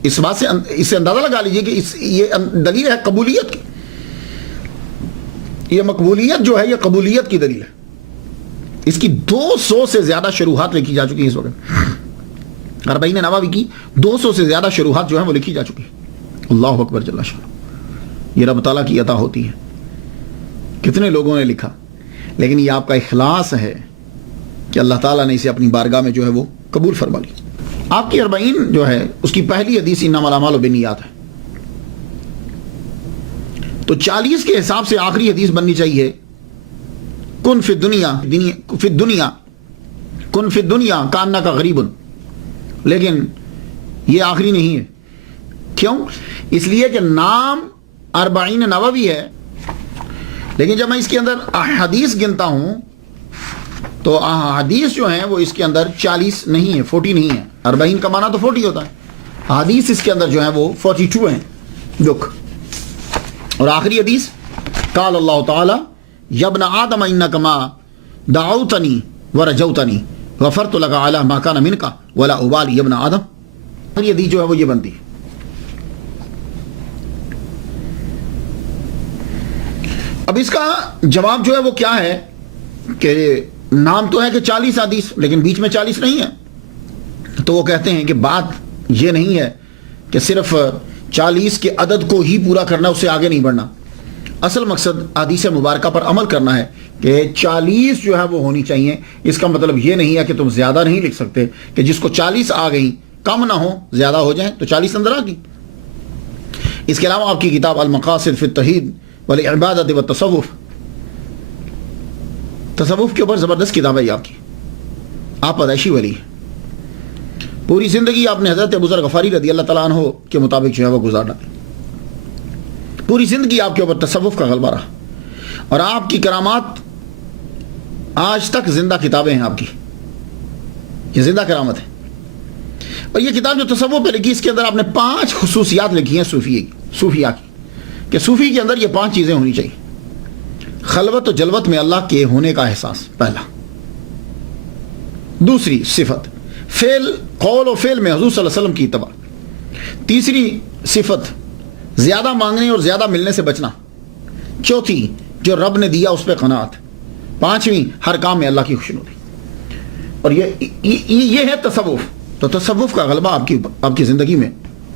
اس بات سے اس سے اندازہ لگا لیجئے کہ یہ دلیل ہے قبولیت کی. یہ مقبولیت جو ہے یہ قبولیت کی دلیل ہے. اس کی 200 سے زیادہ شروحات لکھی جا چکی ہیں اس وقت. 40 نووی کی 200 سے زیادہ شروحات جو ہیں وہ لکھی جا چکی ہیں. اللہ اکبر جل شانہ. یہ رب تعالیٰ کی عطا ہوتی ہے. کتنے لوگوں نے لکھا، لیکن یہ آپ کا اخلاص ہے کہ اللہ تعالیٰ نے اسے اپنی بارگاہ میں جو ہے وہ قبول فرما لی. آپ کی 40 جو ہے اس کی پہلی حدیث انما الاعمال بالنیات ہے. تو 40 کے حساب سے آخری حدیث بننی چاہیے کن فی الدنیا کانک غریب. لیکن یہ آخری نہیں ہے. کیوں؟ اس لیے کہ نام 40 نووی ہے، لیکن جب میں اس کے اندر احادیث گنتا ہوں تو احادیث جو ہیں وہ اس کے اندر 40 نہیں ہے، 40 نہیں ہے. 40 کا معنی تو 40 ہوتا ہے. حدیث اس کے اندر جو ہیں وہ 42 ہیں. لک، اور آخری حدیث قال اللہ تعالی یا ابن آدم انک ما دعوتنی ورجوتنی غفرت لک علی ما کان منک ولا ابالی یا ابن آدم. آخری حدیث جو ہے وہ یہ بنتی ہے. اب اس کا جواب جو ہے وہ کیا ہے کہ نام تو ہے کہ 40 حدیث، لیکن بیچ میں 40 نہیں ہے. تو وہ کہتے ہیں کہ بات یہ نہیں ہے کہ صرف 40 کے عدد کو ہی پورا کرنا، اس سے آگے نہیں بڑھنا. اصل مقصد حدیث مبارکہ پر عمل کرنا ہے کہ 40 جو ہے وہ ہونی چاہیے. اس کا مطلب یہ نہیں ہے کہ تم زیادہ نہیں لکھ سکتے، کہ جس کو 40 آ گئی کم نہ ہو زیادہ ہو جائیں تو 40 اندر آ گئی. اس کے علاوہ آپ کی کتاب المقاصد فی التوحید والعبادۃ والتصوف، تصوف کے اوپر زبردست کتاب ہے آپ کی. آپ پیدائشی ولی ہیں. پوری زندگی آپ نے حضرت ابو ذر غفاری رضی اللہ تعالیٰ عنہ کے مطابق جو ہے وہ گزار ڈالی. پوری زندگی آپ کے اوپر تصوف کا غلبہ رہا، اور آپ کی کرامات آج تک زندہ کتابیں ہیں آپ کی، یہ زندہ کرامت ہے۔ اور یہ کتاب جو تصوف پہ لکھی، اس کے اندر آپ نے 5 خصوصیات لکھی ہیں صوفیہ کی، کہ صوفی کے اندر یہ 5 چیزیں ہونی چاہیے۔ خلوت و جلوت میں اللہ کے ہونے کا احساس، پہلا۔ دوسری صفت، قول و فعل میں حضور صلی اللہ علیہ وسلم کی اتباع۔ تیسری صفت، زیادہ مانگنے اور زیادہ ملنے سے بچنا۔ چوتھی، جو رب نے دیا اس پہ قناعت۔ پانچویں، ہر کام میں اللہ کی خوشنودی۔ اور یہ ہے تصوف۔ تو تصوف کا غلبہ آپ کی زندگی میں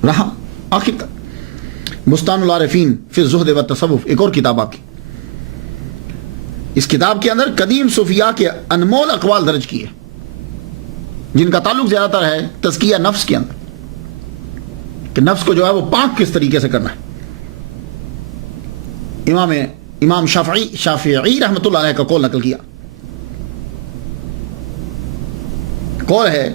رہا آخر تک۔ بستان العارفین فی الزہد و تصوف، ایک اور کتاب آپ کی، اس کتاب کے اندر قدیم صوفیاء کے انمول اقوال درج کیے، جن کا تعلق زیادہ تر ہے تزکیہ نفس کے اندر، کہ نفس کو جو ہے وہ پاک کس طریقے سے کرنا ہے۔ امام شافعی رحمۃ اللہ علیہ کا قول نقل کیا، قول ہے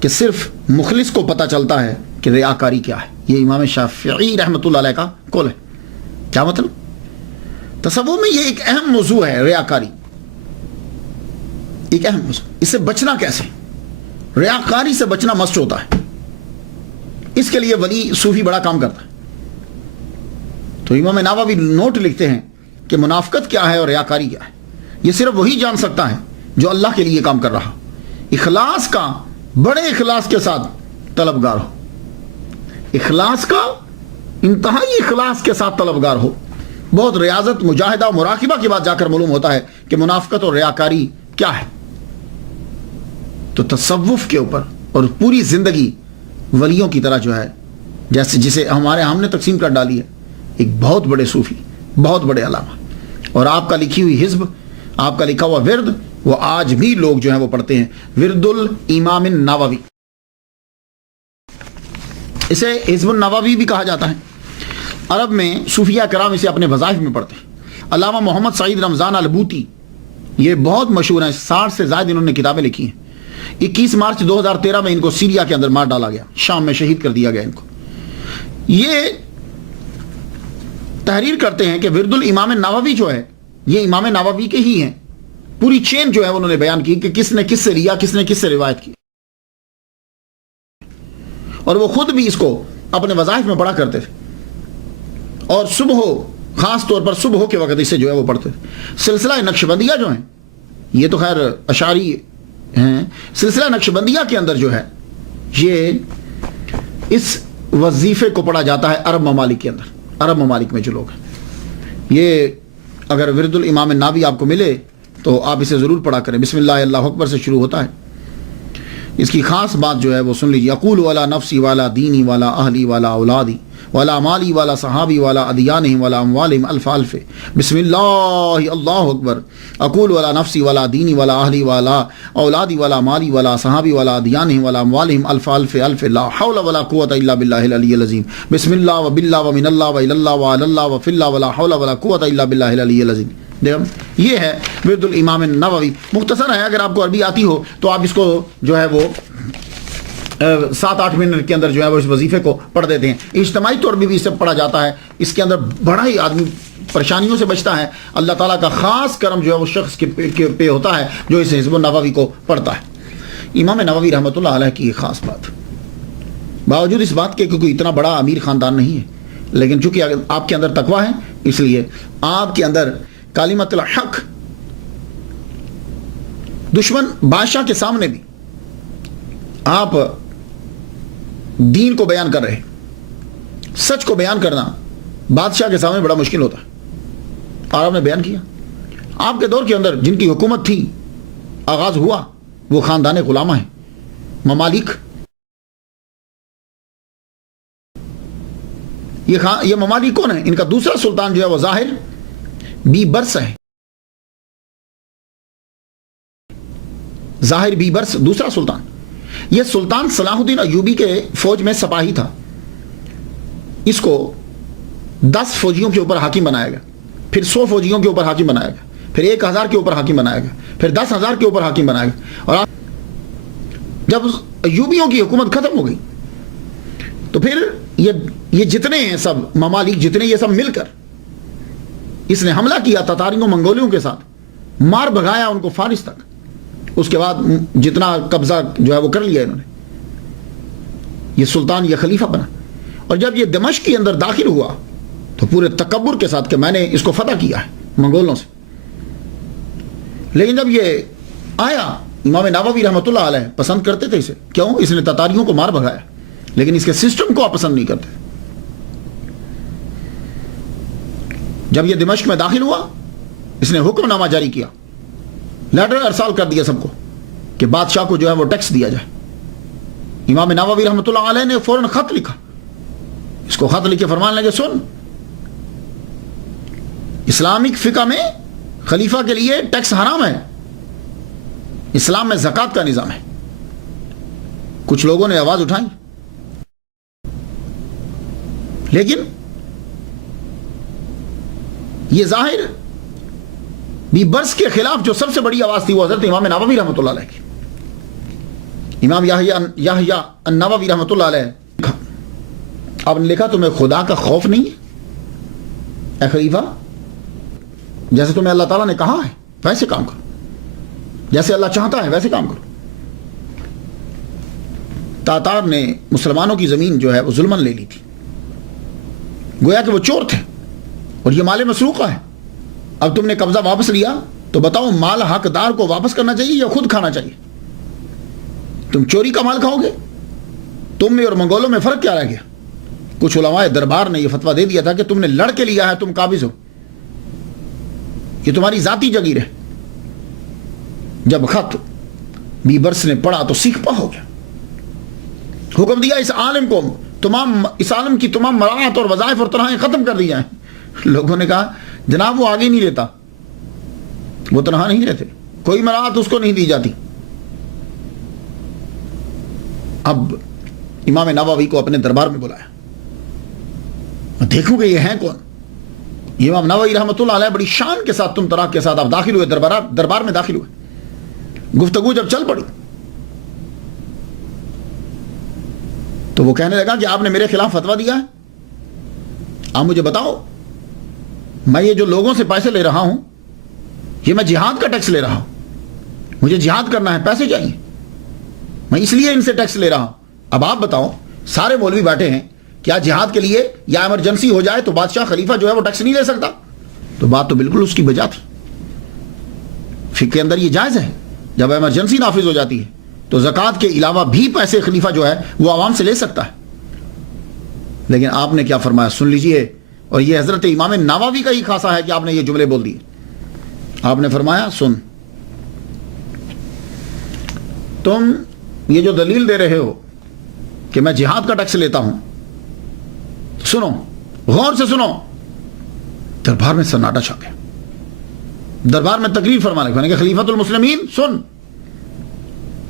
کہ صرف مخلص کو پتہ چلتا ہے کہ ریاکاری کیا ہے۔ یہ امام شافعی رحمۃ اللہ علیہ کا قول ہے۔ کیا مطلب؟ تصوف میں یہ ایک اہم موضوع ہے، ریاکاری ایک اہم موضوع۔ اس سے بچنا کیسے؟ ریاکاری سے بچنا مسٹ ہوتا ہے، اس کے لیے ولی صوفی بڑا کام کرتا ہے۔ تو امام نووی نوٹ لکھتے ہیں کہ منافقت کیا ہے اور ریاکاری کیا ہے، یہ صرف وہی جان سکتا ہے جو اللہ کے لیے کام کر رہا، اخلاص کا، بڑے اخلاص کے ساتھ طلبگار ہو، اخلاص کا، انتہائی اخلاص کے ساتھ طلبگار ہو۔ بہت ریاضت، مجاہدہ، مراقبہ کے بعد جا کر معلوم ہوتا ہے کہ منافقت اور ریاکاری کیا ہے۔ تو تصوف کے اوپر اور پوری زندگی ولیوں کی طرح جو ہے، جیسے جسے ہم نے تقسیم کر ڈالی ہے، ایک بہت بڑے صوفی، بہت بڑے علامہ، اور آپ کا لکھی ہوئی حزب، آپ کا لکھا ہوا ورد، وہ آج بھی لوگ جو ہیں وہ پڑھتے ہیں، ورد الامام النووی، اسے حزب النووی بھی کہا جاتا ہے۔ عرب میں صوفیہ کرام اسے اپنے وظائف میں پڑھتے ہیں۔ علامہ محمد سعید رمضان البوتی، یہ بہت مشہور ہیں، 60 سے زائد انہوں نے کتابیں لکھی ہیں۔ 21 مارچ 2013 میں ان کو سیریا کے اندر مار ڈالا گیا، شام میں شہید کر دیا گیا ان کو۔ یہ تحریر کرتے ہیں کہ ورد الامام النووی جو ہے، یہ امام نووی کے ہی ہیں، پوری چین جو ہے انہوں نے بیان کی کہ کس نے کس سے لیا، کس نے کس سے روایت کی، اور وہ خود بھی اس کو اپنے وظائف میں پڑھا کرتے تھے، اور صبح، خاص طور پر صبح کے وقت اسے جو ہے وہ پڑھتے تھے۔ سلسلہ نقشبندیہ جو ہیں، یہ تو خیر اشعری ہیں، سلسلہ نقشبندیہ کے اندر جو ہے یہ اس وظیفے کو پڑھا جاتا ہے عرب ممالک کے اندر، عرب ممالک میں جو لوگ ہیں۔ یہ اگر ورد الامام النووی آپ کو ملے تو آپ اسے ضرور پڑھا کریں، بسم اللہ اللہ اکبر سے شروع ہوتا ہے۔ اس کی خاص بات جو ہے وہ سن لیجیے، اقول والا نفسی والا دینی والا اہلی والا اولادی والا مالی والا صحابی والا ادیانہم والا اموالہم الف الف، بسم اللہ اللہ اکبر، اقول والا نفسی والا دینی والا اہلی والا اولادی والا مالی والا صحابی والا ادیانہم والا اموالہم الف الف الف، لا حول ولا قوۃ الا باللہ العلی العظیم، بسم اللہ و باللہ و من اللہ و الی اللہ و علی اللہ و فی اللہ ولا حول ولا قوۃ الا باللہ العلی العظیم۔ یہ ہے ورد الامام النووی، مختصر ہے، اگر آپ کو عربی آتی ہو تو آپ اس کو جو ہے وہ 7-8 منٹ کے اندر جو ہے وہ اس وظیفے کو پڑھ دیتے ہیں۔ اجتماعی طور بھی اسے پڑھا جاتا ہے، اس کے اندر بڑا ہی آدمی پریشانیوں سے بچتا ہے، اللہ تعالیٰ کا خاص کرم جو ہے وہ شخص کے پہ ہوتا ہے جو اس حزب النووی کو پڑھتا ہے۔ امام نووی رحمۃ اللہ علیہ کی خاص بات، باوجود اس بات کے کہ کوئی اتنا بڑا امیر خاندان نہیں ہے، لیکن چونکہ آپ کے اندر تقویٰ ہے، اس لیے آپ کے اندر کلمۃ الحق، دشمن بادشاہ کے سامنے بھی آپ دین کو بیان کر رہے، سچ کو بیان کرنا بادشاہ کے سامنے بڑا مشکل ہوتا ہے، اور آپ نے بیان کیا۔ آپ کے دور کے اندر جن کی حکومت تھی، آغاز ہوا، وہ خاندان غلامہ ہیں، ممالک۔ یہ ممالک کون ہیں؟ ان کا دوسرا سلطان جو ہے وہ ظاہر بی برس ہے، ظاہر بی برس دوسرا سلطان۔ یہ سلطان صلاح الدین ایوبی کے فوج میں سپاہی تھا، اس کو 10 فوجیوں کے اوپر حاکم بنایا گیا، پھر 100 فوجیوں کے اوپر حاکم بنایا گیا، پھر 1000 کے اوپر حاکم بنایا گیا، پھر 10,000 کے اوپر حاکم بنایا گیا، اور جب ایوبیوں کی حکومت ختم ہو گئی تو پھر یہ جتنے ہیں سب ممالک جتنے، یہ سب مل کر اس نے حملہ کیا تتاریوں منگولیوں کے ساتھ، مار بھگایا ان کو فارس تک. اس کے بعد جتنا قبضہ جو ہے وہ کر لیا انہوں نے. یہ سلطان، یہ خلیفہ بنا. اور جب یہ دمشق کے اندر داخل ہوا تو پورے تکبر کے ساتھ کہ میں نے اس کو فتح کیا ہے منگولوں سے. لیکن جب یہ آیا، امام نووی رحمۃ اللہ علیہ پسند کرتے تھے اسے. کیوں؟ اس نے تتاریوں کو مار بھگایا، لیکن اس کے سسٹم کو آپ پسند نہیں کرتے. جب یہ دمشق میں داخل ہوا، اس نے حکم نامہ جاری کیا، لیٹر ارسال کر دیا سب کو کہ بادشاہ کو جو ہے وہ ٹیکس دیا جائے. امام نووی رحمۃ اللہ علیہ نے فوراً خط لکھا. اس کو خط لکھ کے فرمان لگے، سن، اسلامک فقہ میں خلیفہ کے لیے ٹیکس حرام ہے. اسلام میں زکوٰۃ کا نظام ہے. کچھ لوگوں نے آواز اٹھائی، لیکن یہ ظاہر بھی برس کے خلاف جو سب سے بڑی آواز تھی وہ حضرت امام نووی رحمۃ اللہ علیہ کی. امام یحییٰ النووی رحمۃ اللہ علیہ، آپ نے لکھا تمہیں خدا کا خوف نہیں ہے اے خلیفہ؟ جیسے تمہیں اللہ تعالیٰ نے کہا ہے ویسے کام کرو، جیسے اللہ چاہتا ہے ویسے کام کرو. تاتار نے مسلمانوں کی زمین جو ہے وہ ظلماً لے لی تھی، گویا کہ وہ چور تھے اور یہ مال مسروقہ ہے. اب تم نے قبضہ واپس لیا تو بتاؤ مال حقدار کو واپس کرنا چاہیے یا خود کھانا چاہیے؟ تم چوری کا مال کھاؤ گے؟ تم میں اور منگولوں میں فرق کیا رہ گیا؟ کچھ علماء دربار نے یہ فتویٰ دے دیا تھا کہ تم نے لڑ کے لیا ہے، تم قابض ہو، یہ تمہاری ذاتی جگیر ہے. جب خط بیبرس نے پڑھا تو سیکھ پا ہو گیا. حکم دیا اس عالم کو اس عالم کی تمام مراعات اور وظائف اور تنہائیں ختم کر دی جائیں. لوگوں نے کہا جناب وہ آگے نہیں لیتا، وہ تنہا نہیں لیتے، کوئی مراعات اس کو نہیں دی جاتی. اب امام نووی کو اپنے دربار میں بلایا. دیکھو کہ یہ ہیں کون؟ امام نووی رحمۃ اللہ علیہ بڑی شان کے ساتھ تم طراق کے ساتھ آپ داخل ہوئے، دربار میں داخل ہوئے. گفتگو جب چل پڑی تو وہ کہنے لگا کہ آپ نے میرے خلاف فتویٰ دیا ہے، آپ مجھے بتاؤ، میں یہ جو لوگوں سے پیسے لے رہا ہوں یہ میں جہاد کا ٹیکس لے رہا ہوں، مجھے جہاد کرنا ہے، پیسے چاہیے، میں اس لیے ان سے ٹیکس لے رہا ہوں. اب آپ بتاؤ، سارے مولوی بیٹھے ہیں، کیا جہاد کے لیے یا ایمرجنسی ہو جائے تو بادشاہ خلیفہ جو ہے وہ ٹیکس نہیں لے سکتا؟ تو بات تو بالکل اس کی بجا تھی. فقہ کے اندر یہ جائز ہے، جب ایمرجنسی نافذ ہو جاتی ہے تو زکوٰۃ کے علاوہ بھی پیسے خلیفہ جو ہے وہ عوام سے لے سکتا ہے. لیکن آپ نے کیا فرمایا سن لیجئے، اور یہ حضرت امام نووی کا ہی خاصہ ہے کہ آپ نے یہ جملے بول دیے. آپ نے فرمایا سن، تم یہ جو دلیل دے رہے ہو کہ میں جہاد کا ٹیکس لیتا ہوں، سنو، غور سے سنو. دربار میں سناٹا چھا گیا. دربار میں تقریر فرمانے لگے کہ خلیفۃ المسلمین سن،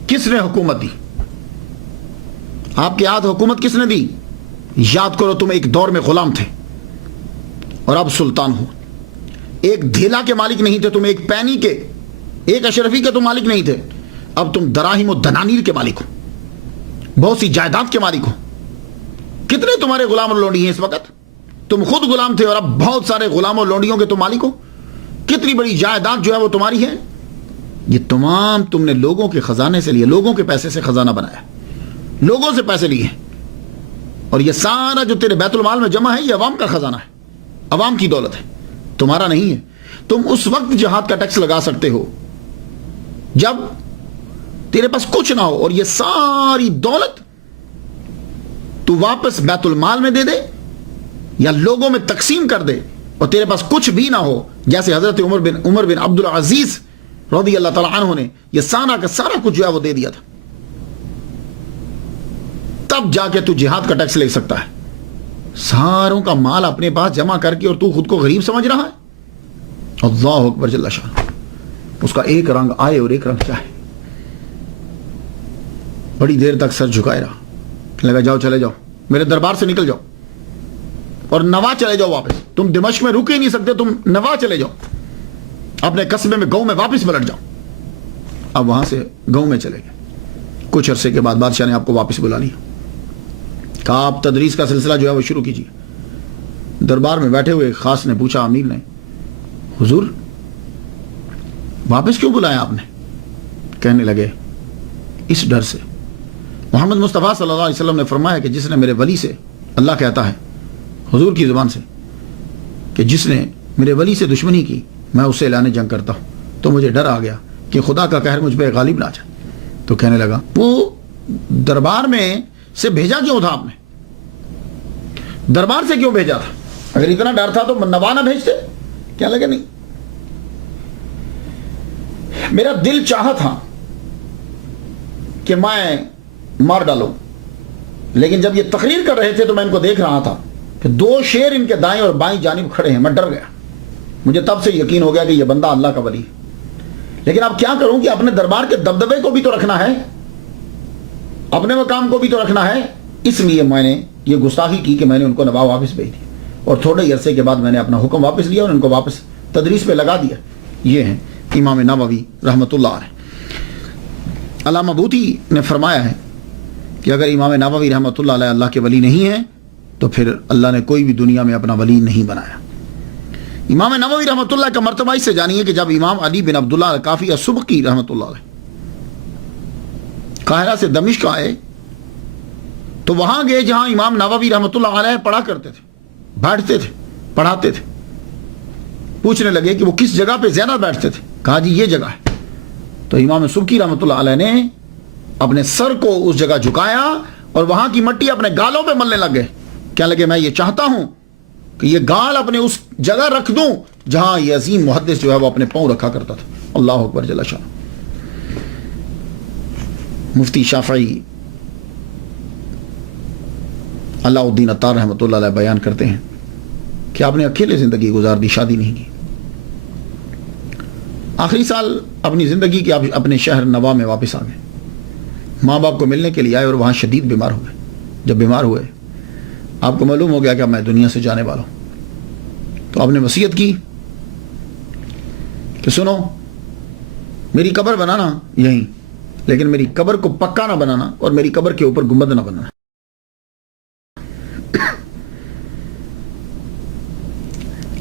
کس نے حکومت دی؟ آپ کے ہاتھ حکومت کس نے دی؟ یاد کرو تم ایک دور میں غلام تھے اور اب سلطان ہو. ایک دھیلا کے مالک نہیں تھے تم، ایک پینی کے، ایک اشرفی کے تم مالک نہیں تھے. اب تم دراہم و دنانیر کے مالک ہو، بہت سی جائیداد کے مالک ہو. کتنے تمہارے غلام اور لونڈی ہیں اس وقت؟ تم خود غلام تھے اور اب بہت سارے غلام اور لونڈیوں کے تم مالک ہو. کتنی بڑی جائیداد جو ہے وہ تمہاری ہے. یہ تمام تم نے لوگوں کے خزانے سے لیے، لوگوں کے پیسے سے خزانہ بنایا، لوگوں سے پیسے لیے، اور یہ سارا جو تیرے بیت المال میں جمع ہے یہ عوام کا خزانہ ہے، عوام کی دولت ہے، تمہارا نہیں ہے. تم اس وقت جہاد کا ٹیکس لگا سکتے ہو جب تیرے پاس کچھ نہ ہو، اور یہ ساری دولت تو واپس بیت المال میں دے دے یا لوگوں میں تقسیم کر دے، اور تیرے پاس کچھ بھی نہ ہو، جیسے حضرت عمر بن عبد العزیز رضی اللہ تعالیٰ عنہ نے یہ سارا کا سارا کچھ جو ہے وہ دے دیا تھا. تب جا کے تو جہاد کا ٹیکس لے سکتا ہے. ساروں کا مال اپنے پاس جمع کر کے اور تو خود کو غریب سمجھ رہا ہے. اللہ اکبر جل شان. اس کا ایک رنگ آئے اور ایک رنگ چاہے. بڑی دیر تک سر جھکائے رہا. لگا جاؤ، چلے جاؤ، میرے دربار سے نکل جاؤ اور نوا چلے جاؤ واپس. تم دمشق میں رک ہی نہیں سکتے، تم نوا چلے جاؤ، اپنے قصبے میں، گاؤں میں واپس پلٹ جاؤ. اب وہاں سے گاؤں میں چلے گئے. کچھ عرصے کے بعد بادشاہ نے آپ کو واپس بلا لیا. کہا آپ تدریس کا سلسلہ جو ہے وہ شروع کیجیے. دربار میں بیٹھے ہوئے خاص نے پوچھا امیر نے, حضور واپس کیوں بلایا آپ نے؟ کہنے لگے اس ڈر سے. محمد مصطفیٰ صلی اللہ علیہ وسلم نے فرمایا کہ جس نے میرے ولی سے, اللہ کہتا ہے حضور کی زبان سے, کہ جس نے میرے ولی سے دشمنی کی میں اس سے اعلان جنگ کرتا ہوں, تو مجھے ڈر آ گیا کہ خدا کا قہر مجھ پہ غالب نہ جائے. تو کہنے لگا وہ دربار میں سے بھیجا کیوں تھا آپ نے؟ دربار سے کیوں بھیجا تھا؟ اگر اتنا ڈر تھا تو نوا نہ بھیجتے. کیا لگے نہیں, میرا دل چاہا تھا کہ میں مار ڈالوں, لیکن جب یہ تقریر کر رہے تھے تو میں ان کو دیکھ رہا تھا کہ 2 شیر ان کے دائیں اور بائیں جانب کھڑے ہیں. میں ڈر گیا. مجھے تب سے یقین ہو گیا کہ یہ بندہ اللہ کا ولی ہے. لیکن اب کیا کروں کہ اپنے دربار کے دبدبے کو بھی تو رکھنا ہے, اپنے مقام کو بھی تو رکھنا ہے. اس لیے میں نے یہ گستاخی کی کہ میں نے ان کو نواب واپس بھیج دیا, اور تھوڑے ہی عرصے کے بعد میں نے اپنا حکم واپس لیا اور ان کو واپس تدریس پہ لگا دیا. یہ ہیں امام نووی رحمۃ اللہ علیہ. علامہ بوطی نے فرمایا ہے کہ اگر امام نووی رحمۃ اللہ علیہ اللہ کے ولی نہیں ہیں تو پھر اللہ نے کوئی بھی دنیا میں اپنا ولی نہیں بنایا. امام نووی رحمۃ اللہ کا مرتبہ اس سے جانیے کہ جب امام علی بن عبداللہ الکافی السبکی رحمۃ اللہ علیہ قاہرہ سے دمشق آئے تو وہاں گئے جہاں امام نووی رحمۃ اللہ علیہ پڑھا کرتے تھے, بیٹھتے تھے, پڑھاتے تھے. پوچھنے لگے کہ وہ کس جگہ پہ زیادہ بیٹھتے تھے؟ کہا جی یہ جگہ ہے. تو امام سبکی رحمۃ اللہ علیہ نے اپنے سر کو اس جگہ جھکایا اور وہاں کی مٹی اپنے گالوں پہ ملنے لگ گئے. کیا لگے میں یہ چاہتا ہوں کہ یہ گال اپنے اس جگہ رکھ دوں جہاں یہ عظیم محدث جو ہے وہ اپنے پاؤں رکھا کرتا تھا. اللہ اکبر جل شان. مفتی شافعی اللہ الدین عطار رحمۃ اللہ علیہ بیان کرتے ہیں کہ آپ نے اکیلے زندگی گزار دی, شادی نہیں کی. آخری سال اپنی زندگی کے آپ اپنے شہر نوا میں واپس آ گئے. ماں باپ کو ملنے کے لیے آئے اور وہاں شدید بیمار ہو گئے. جب بیمار ہوئے آپ کو معلوم ہو گیا کہ اب میں دنیا سے جانے والا ہوں, تو آپ نے وصیت کی کہ سنو میری قبر بنانا یہیں, لیکن میری قبر کو پکا نہ بنانا اور میری قبر کے اوپر گنبد نہ بنانا.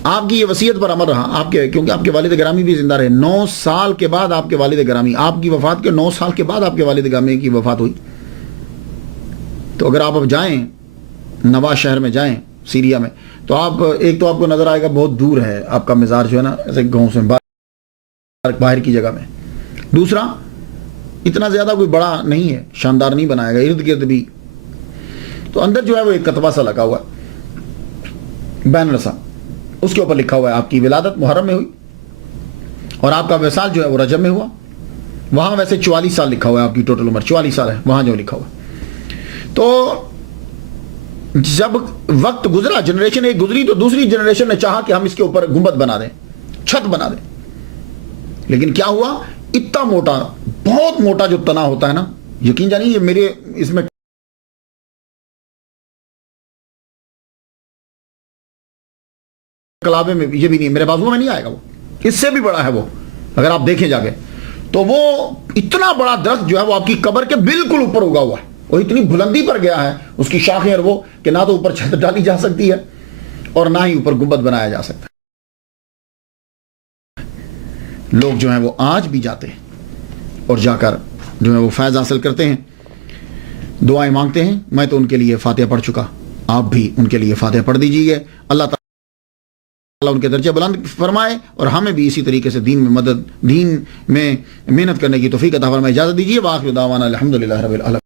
آپ کی یہ وصیت پر عمل رہا آپ کے, کیونکہ آپ کے والد گرامی بھی زندہ رہے. 9 سال کے بعد آپ کے والد گرامی, آپ کی وفات کے 9 سال کے بعد آپ کے والد گرامی کی وفات ہوئی. تو اگر آپ اب جائیں نوا شہر میں جائیں سیریا میں, تو آپ ایک تو آپ کو نظر آئے گا بہت دور ہے آپ کا مزار جو ہے نا, ایسے گاؤں سے باہر کی جگہ میں. دوسرا اتنا زیادہ کوئی بڑا نہیں ہے, شاندار نہیں بنایا گا, ارد گرد بھی. تو اندر جو ہے وہ ایک کتبہ سا لگا ہوا ہے, بینر سا, اس کے اوپر لکھا ہوا ہے آپ کی ولادت محرم میں ہوئی اور آپ کا وصال جو ہے وہ رجب میں ہوا. وہاں ویسے 44 سال لکھا ہوا ہے, آپ کی ٹوٹل عمر 44 سال ہے وہاں جو لکھا ہوا. تو جب وقت گزرا, جنریشن ایک گزری, تو دوسری جنریشن نے چاہا کہ ہم اس کے اوپر گنبد بنا دیں, چھت بنا دیں. لیکن کیا ہوا, اتنا موٹا, بہت موٹا جو تنا ہوتا ہے نا, یقین جانیے یہ میرے اس میں کلابے میں یہ بھی نہیں, میرے بازو میں نہیں آئے گا, وہ اس سے بھی بڑا ہے وہ. اگر آپ دیکھیں جا کے تو وہ اتنا بڑا درخت جو ہے وہ آپ کی قبر کے بالکل اوپر اگا ہوا ہے, اور اتنی بلندی پر گیا ہے اس کی شاخیں اور وہ, کہ نہ تو اوپر چھت ڈالی جا سکتی ہے اور نہ ہی اوپر گنبد بنایا جا سکتا ہے. لوگ جو ہیں وہ آج بھی جاتے ہیں اور جا کر جو ہے وہ فیض حاصل کرتے ہیں, دعائیں مانگتے ہیں. میں تو ان کے لیے فاتحہ پڑھ چکا, آپ بھی ان کے لیے فاتحہ پڑھ دیجیے. اللہ تعالیٰ ان کے درجے بلند فرمائے اور ہمیں بھی اسی طریقے سے دین میں مدد, دین میں محنت کرنے کی توفیق عطا فرمائے. اجازت دیجیے. وآخر دعوانا الحمدللہ رب العالمین.